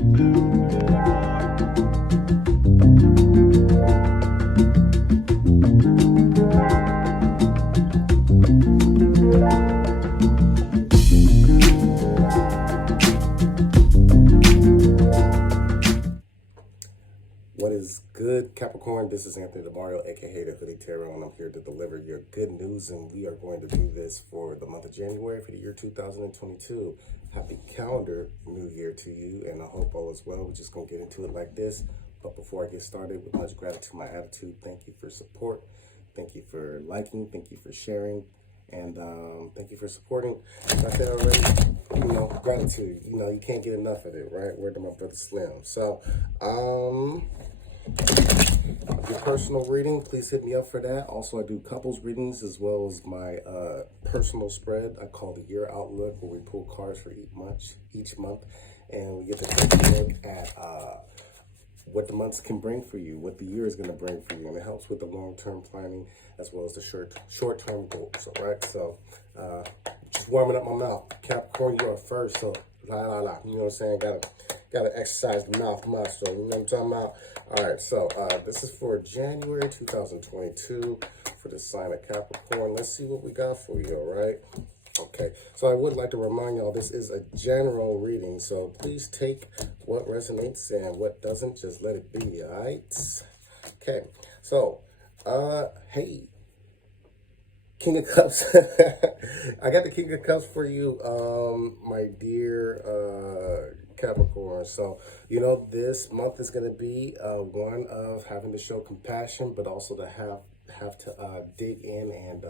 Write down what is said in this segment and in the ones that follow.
What is good, Capricorn? This is Anthony DeMario, aka the Hoodytarot, and I'm here to deliver your good news. And we are going to do this for the month of January for the year 2022. Happy calendar new year to you, and I hope all is well. We're just going to get into it like this. But before I get started, with much gratitude, my attitude, thank you for support. Thank you for liking. Thank you for sharing. And thank you for supporting. Like I said already, gratitude. You can't get enough of it, right? Word to my brother Slim. So, your personal reading, please hit me up for that. Also, I do couples readings as well as my personal spread. I call the year outlook, where we pull cards for each month, and we get to take a look at what the months can bring for you, what the year is going to bring for you, and it helps with the long-term planning as well as the short-term goals. All right, so just warming up my mouth. Capricorn, you are first, so la la la. You know what I'm saying? Gotta exercise the mouth muscle. You know what I'm talking about? All right, so this is for January 2022 for the sign of Capricorn. Let's see what we got for you. All right. Okay, so I would like to remind y'all this is a general reading, so please take what resonates and what doesn't, just let it be, all right? Okay, so, hey, King of Cups. I got the King of Cups for you, my dear Capricorn. So, this month is going to be one of having to show compassion, but also to have to dig in and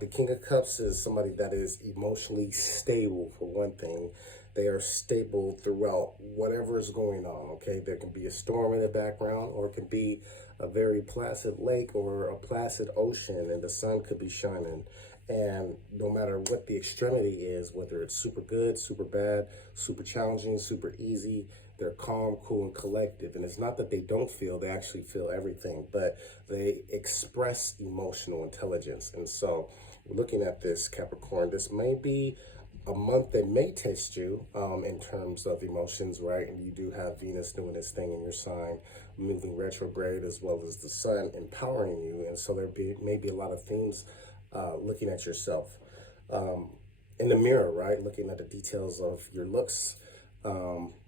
the King of Cups is somebody that is emotionally stable, for one thing. They are stable throughout whatever is going on, okay? There can be a storm in the background, or it can be a very placid lake or a placid ocean, and the sun could be shining. And no matter what the extremity is, whether it's super good, super bad, super challenging, super easy, they're calm, cool, and collective. And it's not that they don't feel, they actually feel everything, but they express emotional intelligence. And so we're looking at this, Capricorn. This may be a month that may test you in terms of emotions, right? And you do have Venus doing this thing in your sign, moving retrograde, as well as the sun empowering you. And so may be a lot of themes looking at yourself in the mirror, right? Looking at the details of your looks.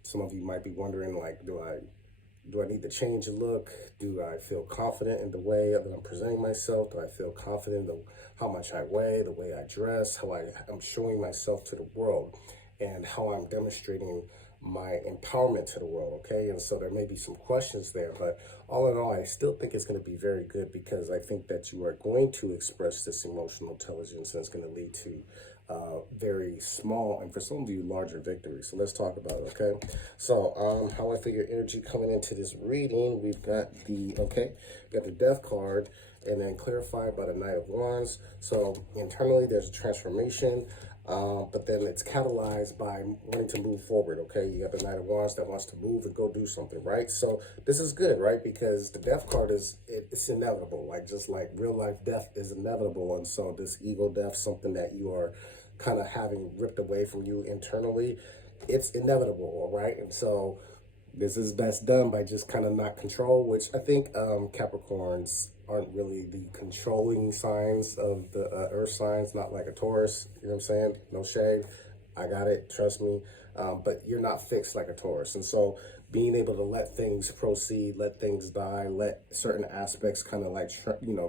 Some of you might be wondering, like, do I need to change a look? Do I feel confident in the way that I'm presenting myself? Do I feel confident in how much I weigh, the way I dress, how I'm showing myself to the world, and how I'm demonstrating my empowerment to the world, okay? And so there may be some questions there, but all in all, I still think it's going to be very good, because I think that you are going to express this emotional intelligence, and it's going to lead to very small, and for some of you, larger victories. So let's talk about it, okay? So how I feel your energy coming into this reading, we've got the Death card, and then clarified by the Knight of Wands. So internally, there's a transformation, but then it's catalyzed by wanting to move forward, okay? You got the Knight of Wands that wants to move and go do something, right? So this is good, right? Because the Death card it's inevitable, just like real life death is inevitable. And so this ego death, something that you are kind of having ripped away from you internally, it's inevitable, all right? And so this is best done by just kind of not control, which I think Capricorns aren't really the controlling signs of the earth signs, not like a Taurus, you know what I'm saying? No shade, I got it, trust me. But you're not fixed like a Taurus. And so being able to let things proceed, let things die, let certain aspects kind of like,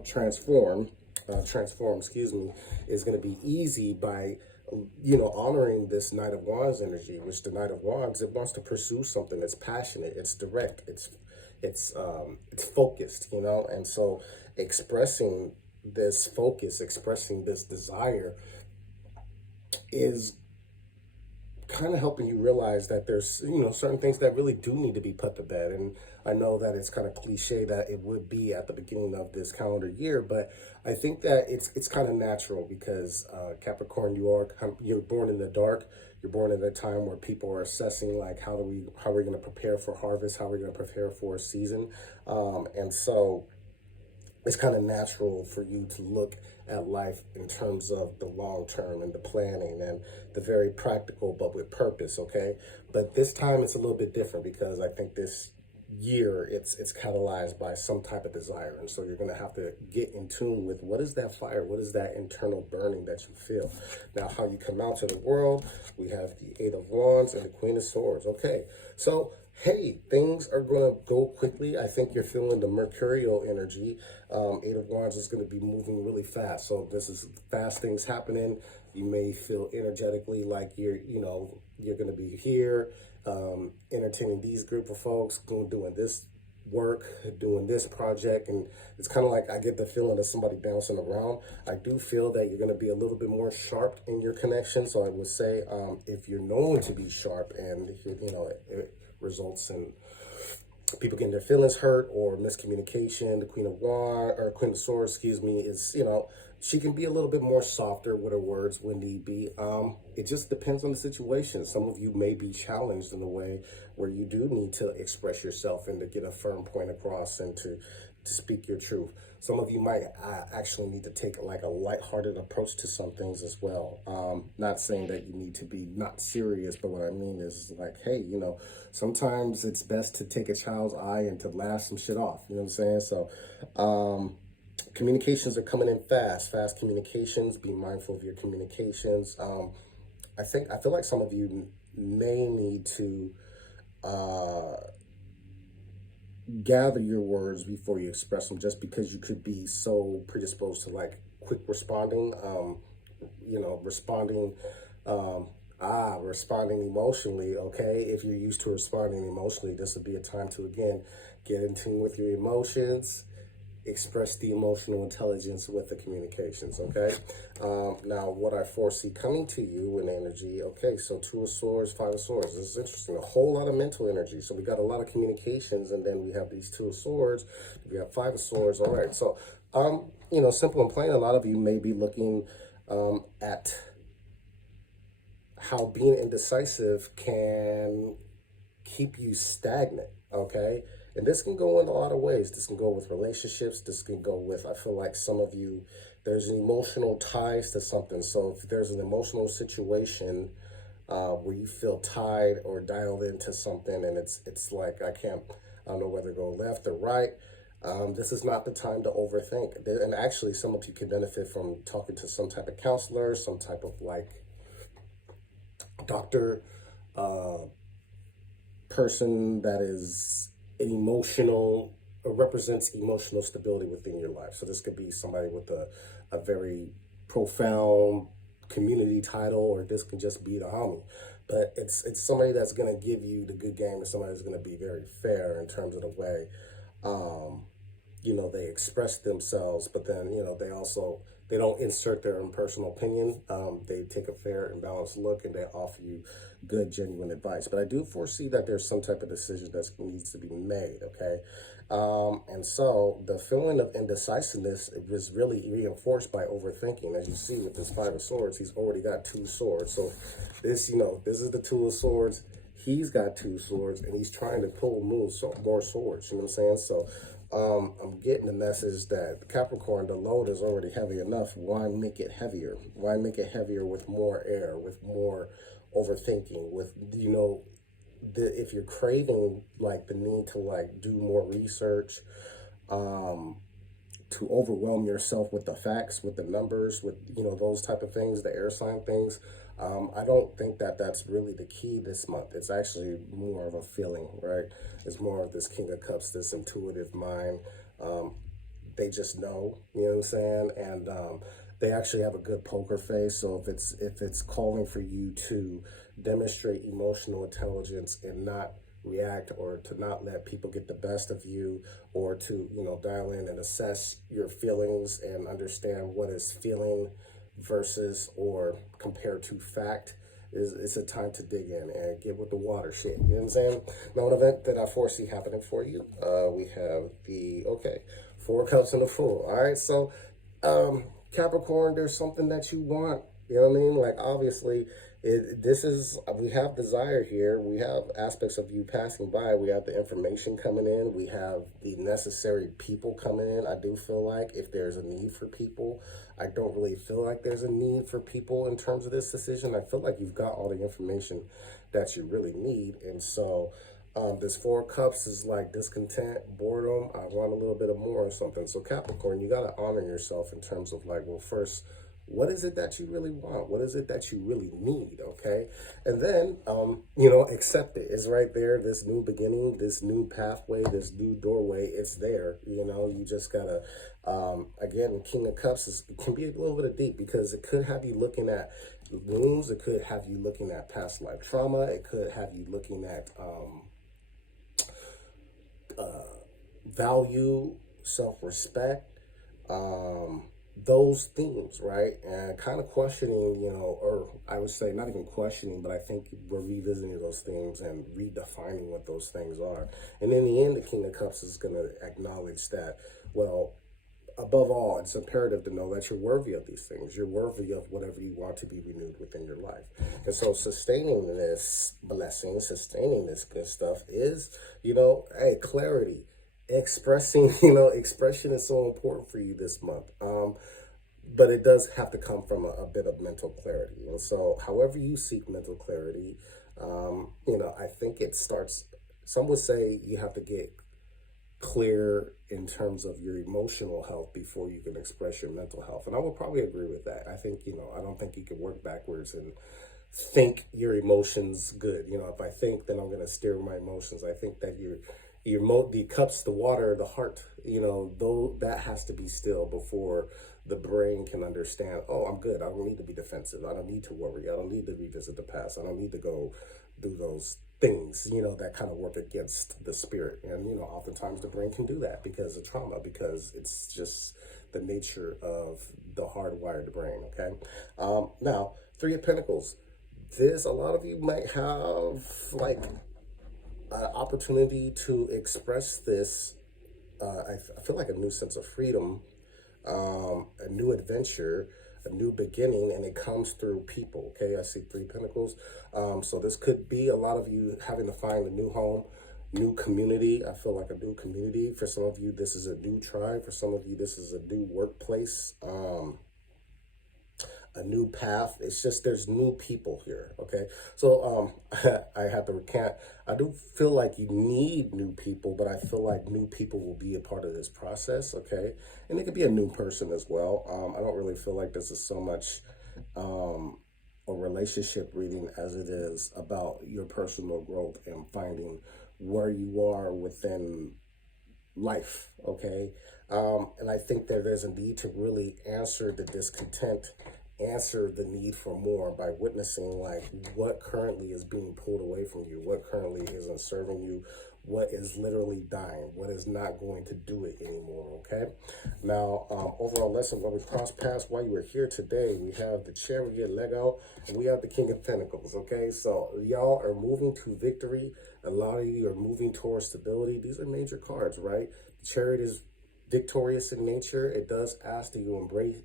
transform, is going to be easy by, honoring this Knight of Wands energy, which the Knight of Wands, it wants to pursue something that's passionate, it's direct, it's focused, and so expressing this focus, expressing this desire is kind of helping you realize that there's, certain things that really do need to be put to bed. And I know that it's kind of cliche that it would be at the beginning of this calendar year, but I think that it's kind of natural, because Capricorn, you're born in the dark. You're born at a time where people are assessing, like, how are we going to prepare for harvest? How are we going to prepare for a season? And so it's kind of natural for you to look at life in terms of the long term and the planning and the very practical, but with purpose, okay? But this time it's a little bit different because I think this year it's catalyzed by some type of desire, and so you're going to have to get in tune with what is that fire, what is that internal burning that you feel. Now, how you come out to the world, we have the Eight of Wands and the Queen of Swords. Okay, so hey, things are going to go quickly. I think you're feeling the mercurial energy. Eight of Wands is going to be moving really fast, so this is fast things happening. You may feel energetically like you're going to be here, entertaining these group of folks, doing this work, doing this project, and it's kind of like I get the feeling of somebody bouncing around. I do feel that you're going to be a little bit more sharp in your connection, so I would say if you're known to be sharp and it results in people getting their feelings hurt or miscommunication, the Queen of Swords, excuse me, is, she can be a little bit more softer with her words when need be. It just depends on the situation. Some of you may be challenged in a way where you do need to express yourself and to get a firm point across and to speak your truth. Some of you might actually need to take like a lighthearted approach to some things as well. Not saying that you need to be not serious, but what I mean is like, hey, sometimes it's best to take a child's eye and to laugh some shit off. You know what I'm saying? So, communications are coming in fast communications. Be mindful of your communications. I feel like some of you may need to gather your words before you express them, just because you could be so predisposed to like quick responding, responding emotionally. Okay, if you're used to responding emotionally, this would be a time to again get in tune with your emotions, express the emotional intelligence with the communications, okay? Now, what I foresee coming to you in energy, okay, so Two of Swords, Five of Swords. This is interesting. A whole lot of mental energy. So we got a lot of communications, and then we have these Two of Swords. We have Five of Swords. All right, so, simple and plain, a lot of you may be looking at how being indecisive can keep you stagnant, okay? And this can go in a lot of ways. This can go with relationships. This can go with, I feel like some of you, there's an emotional ties to something. So if there's an emotional situation where you feel tied or dialed into something and it's like, I don't know whether to go left or right. This is not the time to overthink. And actually, some of you can benefit from talking to some type of counselor, some type of like doctor, person that is represents emotional stability within your life. So this could be somebody with a very profound community title, or this can just be the homie. But it's somebody that's going to give you the good game, and somebody that's going to be very fair in terms of the way they express themselves, but then they don't insert their own personal opinion. They take a fair and balanced look, and they offer you good, genuine advice. But I do foresee that there's some type of decision that needs to be made, okay? And so the feeling of indecisiveness was really reinforced by overthinking. As you see with this Five of Swords, he's already got two swords. So this is the Two of Swords. He's got two swords, and he's trying to pull more swords. You know what I'm saying? So I'm getting the message that Capricorn, the load is already heavy enough. Why make it heavier? Why make it heavier with more air, with more overthinking, with, if you're craving like the need to like do more research, to overwhelm yourself with the facts, with the numbers, with, those type of things, the air sign things. I don't think that that's really the key this month. It's actually more of a feeling, right? It's more of this King of Cups, this intuitive mind. They just know, you know what I'm saying? And they actually have a good poker face. So if it's calling for you to demonstrate emotional intelligence and not react, or to not let people get the best of you, or to dial in and assess your feelings and understand what is feeling versus or compared to fact, it's a time to dig in and get with the water shit. You know what I'm saying? Now, an event that I foresee happening for you, we have the Four Cups and the Fool. All right, so Capricorn, there's something that you want. You know what I mean? Like, obviously, We have desire here. We have aspects of you passing by. We have the information coming in. We have the necessary people coming in. I do feel like if there's a need for people, I don't really feel like there's a need for people in terms of this decision. I feel like you've got all the information that you really need. And so this Four of Cups is like discontent, boredom. I want a little bit of more or something. So Capricorn, you got to honor yourself in terms of like, well, first, what is it that you really want? What is it that you really need? Okay. And then, accept it. It's right there. This new beginning, this new pathway, this new doorway, it's there. You just gotta, again, King of Cups can be a little bit of deep because it could have you looking at wounds. It could have you looking at past life trauma. It could have you looking at, value, self-respect, those themes, right? And kind of questioning, or I would say not even questioning, but I think we're revisiting those themes and redefining what those things are. And in the end, the King of Cups is going to acknowledge that, well, above all, it's imperative to know that you're worthy of these things. You're worthy of whatever you want to be renewed within your life. And so sustaining this blessing, sustaining this good stuff is, clarity. Expression is so important for you this month. But it does have to come from a bit of mental clarity. And so however you seek mental clarity, I think it starts, some would say you have to get clear in terms of your emotional health before you can express your mental health. And I would probably agree with that. I think, I don't think you can work backwards and think your emotions good. If I think, then I'm going to steer my emotions. I think that the cups, the water, the heart, though that has to be still before the brain can understand, oh, I'm good. I don't need to be defensive. I don't need to worry. I don't need to revisit the past. I don't need to go do those things, that kind of work against the spirit. And, oftentimes the brain can do that because of trauma, because it's just the nature of the hardwired brain, okay? Now, Three of Pentacles. A lot of you might have, like, an opportunity to express this, I feel like a new sense of freedom, a new adventure, a new beginning, and it comes through people, okay? I see Three Pentacles. So this could be a lot of you having to find a new home, new community. I feel like a new community. For some of you, this is a new tribe. For some of you, this is a new workplace, a new path. It's just there's new people here, okay? So I have to recant. I do feel like you need new people, but I feel like new people will be a part of this process, okay? And it could be a new person as well. I don't really feel like this is so much a relationship reading as it is about your personal growth and finding where you are within life, okay? And I think that there's a need to really answer the discontent, answer the need for more by witnessing like what currently is being pulled away from you, what currently isn't serving you, what is literally dying, what is not going to do it anymore, okay? Now, overall lesson, what we crossed past while you were here today, we have the Chariot Lego, and we have the King of Pentacles, okay? So y'all are moving to victory. A lot of you are moving towards stability. These are major cards, right? The Chariot is victorious in nature. It does ask that you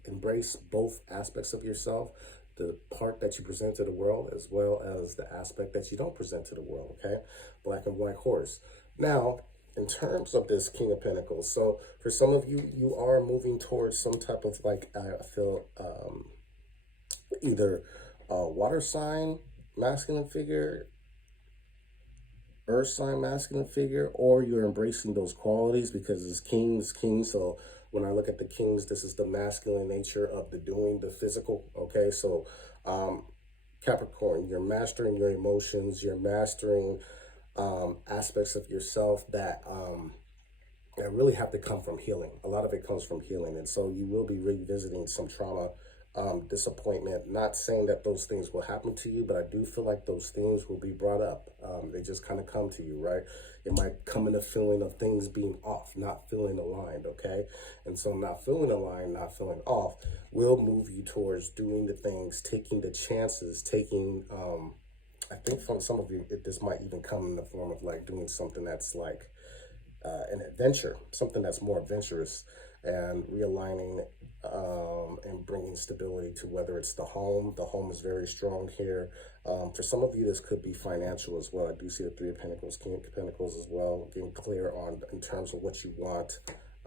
embrace both aspects of yourself, the part that you present to the world as well as the aspect that you don't present to the world, okay? Black and white horse. Now, in terms of this King of Pentacles, so for some of you, you are moving towards some type of like, I feel either water sign, masculine figure, earth sign masculine figure, or you're embracing those qualities because it's king. So when I look at the kings, this is the masculine nature of the doing, the physical, okay? So Capricorn, you're mastering your emotions, you're mastering aspects of yourself that really have to come from healing. A lot of it comes from healing, and so you will be revisiting some trauma, disappointment. Not saying that those things will happen to you, but I do feel like those things will be brought up. They just kind of come to you, right? It might come in a feeling of things being off, not feeling aligned, okay? And so not feeling aligned, not feeling off will move you towards doing the things, taking the chances, taking, I think from some of you, this might even come in the form of like doing something that's like an adventure, something that's more adventurous. and realigning and bringing stability to whether it's the home. The home is very strong here. For some of you, this could be financial as well. I do see the Three of Pentacles, King of Pentacles as well, getting clear on in terms of what you want.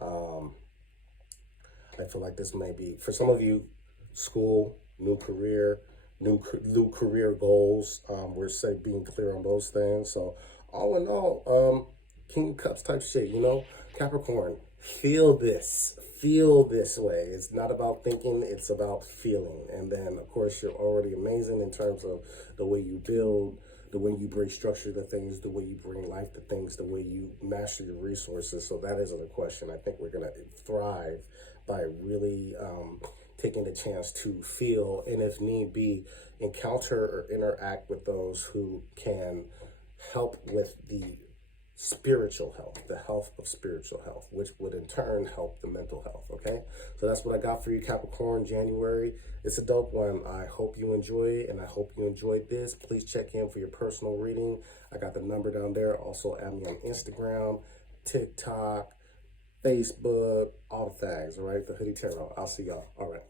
I feel like this may be, for some of you, school, new career, new career goals. We're being clear on those things. So all in all, King of Cups type shit, you know, Capricorn, feel this way. It's not about thinking, it's about feeling. And then of course you're already amazing in terms of the way you build, the way you bring structure to things, the way you bring life to things, the way you master your resources. So that isn't a question. I think we're gonna thrive by really taking the chance to feel, and if need be, encounter or interact with those who can help with the spiritual health, the health of spiritual health, which would in turn help the mental health. Okay, so that's what I got for you, Capricorn, January. It's a dope one. I hope you enjoy it, and I hope you enjoyed this. Please check in for your personal reading. I got the number down there. Also add me on Instagram, TikTok, Facebook, all the things. All right, the Hoodie Tarot. I'll see y'all. All right.